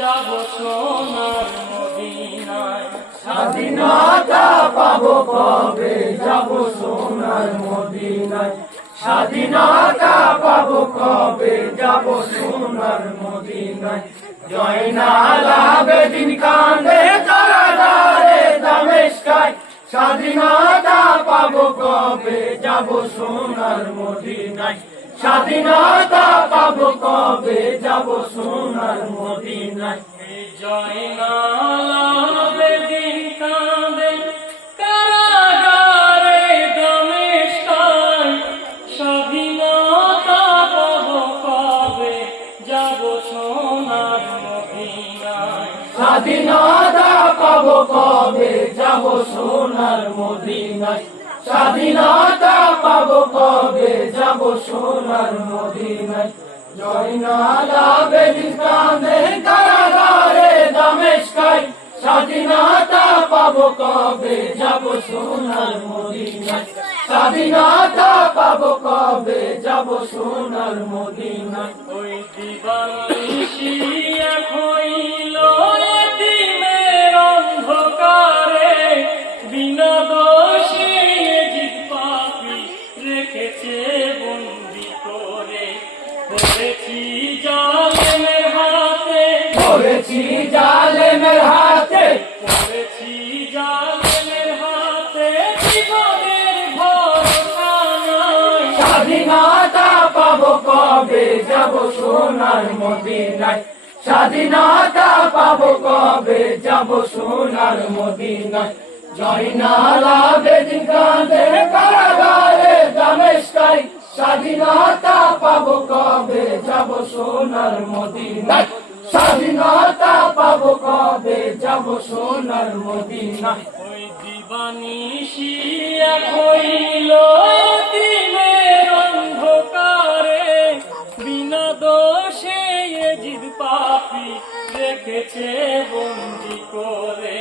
যাব সোনার মদিনায়। স্বাধীনতা পাবো কবে যাব সোনার মদিনায়। স্বাধীনতা পাবো কবে যাব সোনার মদিনায়। জয়নাল আবেদীন কাঁদে কারাগারে দামেস্কায়। স্বাধীনতা পাবো কবে যাব সোনার মদিনায়। স্বাধীনতা পাবো কবে যাব সোনার মদিনায়। জয়নাল আবেদীন কাঁদে কারাগারে দামেস্কায়। স্বাধীনতা পাবো কবে যাব সোনার মদিনায়। স্বাধীনতা পাবো কবে যাব সোনার মদিনায়। স্বাধীনতা পাবো কবে যাব সোনার মদিনায়। জয়নাল আবেদীন কাঁদে কারাগারে দামেস্কায়। স্বাধীনতা পাবো কবে যাব সোনার মদিনায়। স্বাধীনতা পাবো কবে যাব সোনার মদিনায়। ওই দিবানিশি এক হইল এতিমের অন্ধকারে। বিনা দোষে জিদ পাপী রেখেছে বন্দি করে। পড়েছি জালেমের হাতে, পড়েছি জালেমের হাতে। পড়েছি জালেমের হাতে। জীবনের ভরসা নাই। স্বাধীনতা পাবো কবে যাব সোনার মদিনায়। স্বাধীনতা পাবো কবে যাব সোনার মদিনায়। জয়নাল আবেদীন কাঁদে কারাগারে দামেস্কায়। স্বাধীনতা পাবো কবে যাব সোনার মদিনায়। স্বাধীনতা পাবো কবে যাব সোনার মদিনায়। ওই দিবানিশি এক হইল এতিমের অন্ধকারে। বিনা দোষে জিদ পাপী রেখেছে বন্দি করে।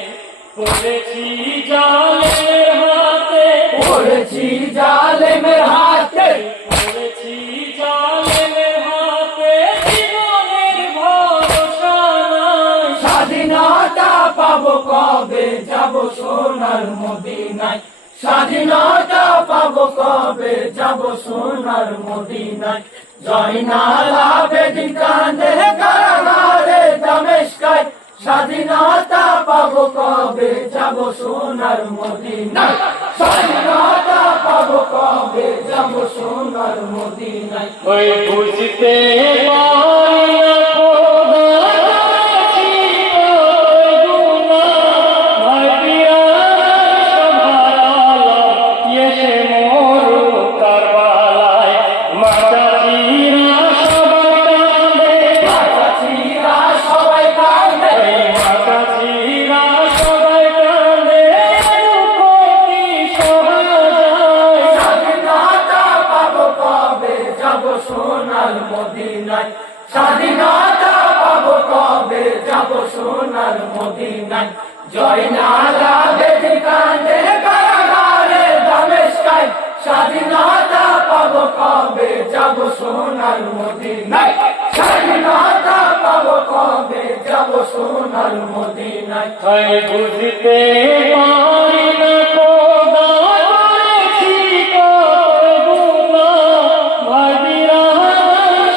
পড়েছি জালেমের হাতে, পড়েছি জালেমের হাতে। পড়েছি জালেমের হাতে। জীবনের ভরসা নাই। স্বাধীনতা পাবো কবে যাব সোনার মদিনায়। স্বাধীনতা পাবো কবে যাব সোনার মদিনায়। জয়নাল আবেদীন কাঁদে কারাগারে দামেস্কায়। স্বাধীনতা পাবো কবে যাব সোনার মদিনায়। স্বাধীনতা পাবো কবে যাব সোনার মদিনায়। ওই বুঝতে পারি না খোদা করেছি ওই গুনাহ। ভাই পিয়ার সভার আলো এসে মরু কারবালায়। মাতাজিরা সবাই কাঁদে, মাতাজিরা সবাই কাঁদে। মাতাজিরা সবাই কাঁদে। দুঃখ কি সহা যায়। স্বাধীনতা পাবো কবে যাব সোনার মদিনায়। স্বাধীনতা পাবো কবে যাব সোনার মদিনায়। জয়নাল আবেদীন কাঁদে কারাগারে দামেস্কায়। স্বাধীনতা পাবো কবে যাব সোনার মদিনায়। স্বাধীনতা পাবো কবে যাব সোনার মদিনায়। তাই বুঝতে পারি না খোদা করেছি কত গুনাহ। ভাবিরা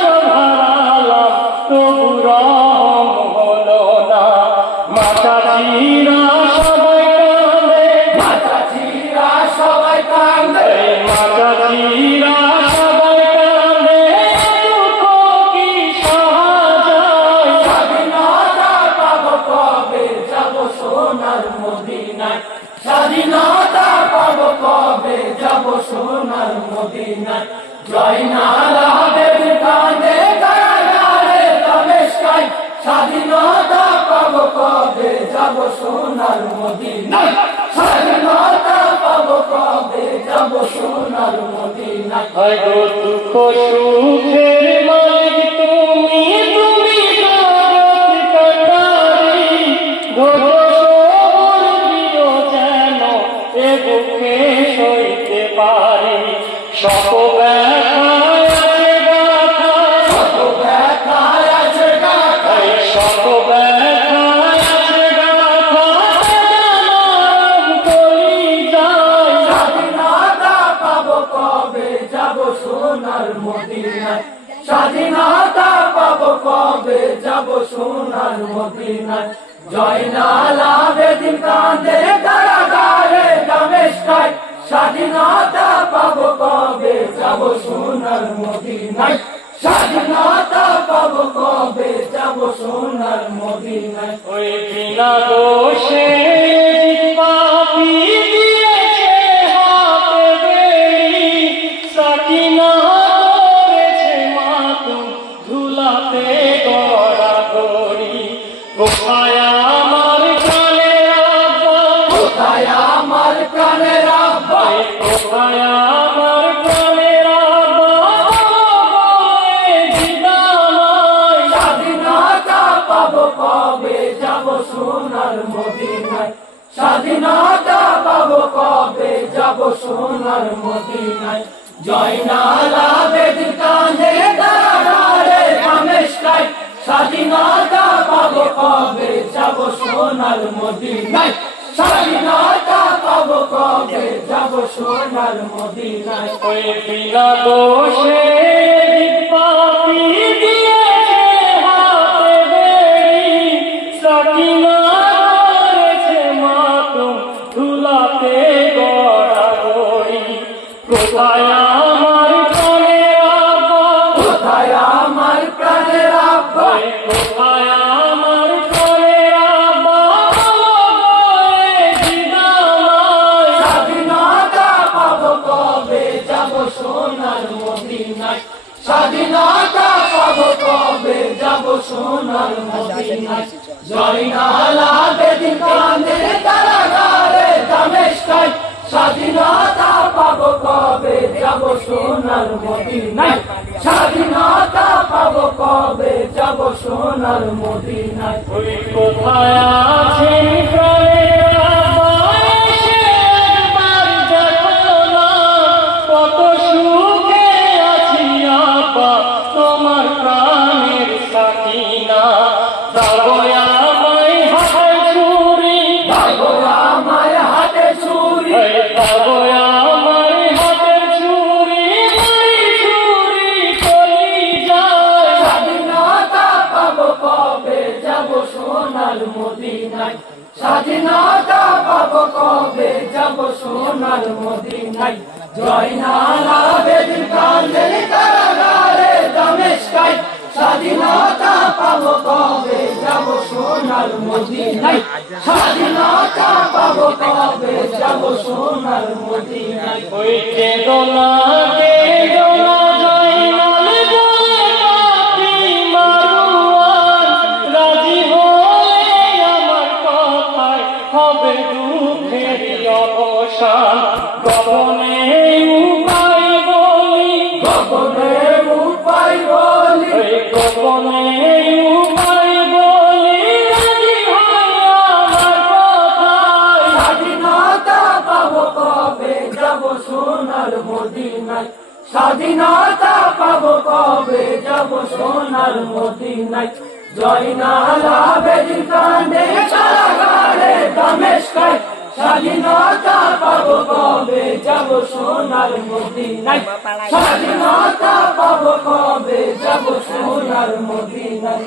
সভার আলো তবু রহম হলো না। মাতাজিরা সবাই কাঁদে, মাতাজিরা সবাই কাঁদে। মাতাজিরা সবাই কাঁদে। দুঃখ কি সহা যায়। স্বাধীনতা পাবো কবে যাব সোনার মদিনায়। স্বাধীনতা পাবো কবে যাব সোনার মদিনায়। জয়নাল আবেদীন কাঁদে কারাগারে দামেস্কায়। স্বাধীনতা পাবো কবে যাব সোনার মদিনায়। স্বাধীনতা পাবো কবে যাব সোনার মদিনায়। হায় গো দুঃখ সুখের মালিক তুমি, তুমি জগৎ কাটারি। ঘোর দিও যেন এ দুঃখে সইতে পারি। শত ব্যথায় আছে গাথা, ব্যথায় আছে গাথা। শত ব্যথা সোনার মদিনায় জয়নাল আবেদিন কাঁদে কারাগারে দামেস্কায় স্বাধীনতা পাবো কবে যাব সোনার মদিনায় স্বাধীনতা পাবো কবে যাব সোনার মদিনায় ওই বিনা দোষে পাপী দিয়েছে হাতে বেড়ি, সাকিনা করেছে মাতুম ধুলাতে গড়াগড়ি। কোথায় আমার প্রাণের আব্বা, কোথায় আমার প্রাণের আব্বা কোথায় আমার প্রাণের আব্বা, জিন্দাবাদ। স্বাধীনতা পাবো কবে যাব সোনার মদিনায় স্বাধীনতা পাবো কবে যাব সোনার মদিনায় জয়নাল আবেদিন কাঁদে কারাগারে দামেস্কায় স্বাধীনতা পাবো কবে যাব সোনার মদিনায় স্বাধীনতা পাবো কবে যাব সোনার মদিনায় ওই বিনা দোষে পাপী দিয়েছে হাতে বেড়ি, সাকিনা করেছে মাতুম ধুলাতে গড়াগড়ি। কোথায় আমার প্রাণের আব্বা, কোথায় আমার প্রাণের আব্বা কোথায় আমার প্রাণের আব্বা, জিন্দাবাদ। স্বাধীনতা পাবো কবে যাব সোনার মদিনায় স্বাধীনতা পাবো কবে যাব সোনার মদিনায় জয়নাল আবেদিন কাঁদে কারাগারে দামেস্কায় স্বাধীনতা পাবো কবে যাব সোনার মদিনায় স্বাধীনতা পাবো কবে যাব সোনার মদিনায় ওই কোথায় আছেন প্রাণের আব্বা, এসে একবার দেখো না, কত সুখে আছি আব্বা তোমার প্রাণের সাকিনা। দাও আমায় হাতে ছুরি, বাবু আমার হাতে ছুরি দাও আমায় হাতে ছুরি, ছুরি চলি যায়। স্বাধীনতা পাবো কবে যাব সোনার মদিনায় স্বাধীনতা পাবো কবে যাব সোনার মদিনায় জয়নাল আবেদিন কাঁদে কারাগারে দামেস্কায় স্বাধীনতা পাবো কবে যাব সোনার মদিনায় স্বাধীনতা পাবো কবে যাব সোনার মদিনায় ওই কেদনা কেদনা জয়নাল বলে পাপী মারুয়ার, রাজি হলে আমার কথায় হবে দুঃখের অবসান। গগনে উপায় বলি, গোপনের উপায় বলি ওই গগনে উপায় বলি, রাজি হয় আমার কথায়। স্বাধীনতা পাবো কবে যাব সোনার মদিনায় স্বাধীনতা পাবো কবে যাব সোনার মদিনায় জয়নাল আবেদিন কাঁদে কারাগারে দামেস্কায় স্বাধীনতা পাবো কবে যাব সোনার মদিনায় স্বাধীনতা পাবো কবে যাব সোনার মদিনায়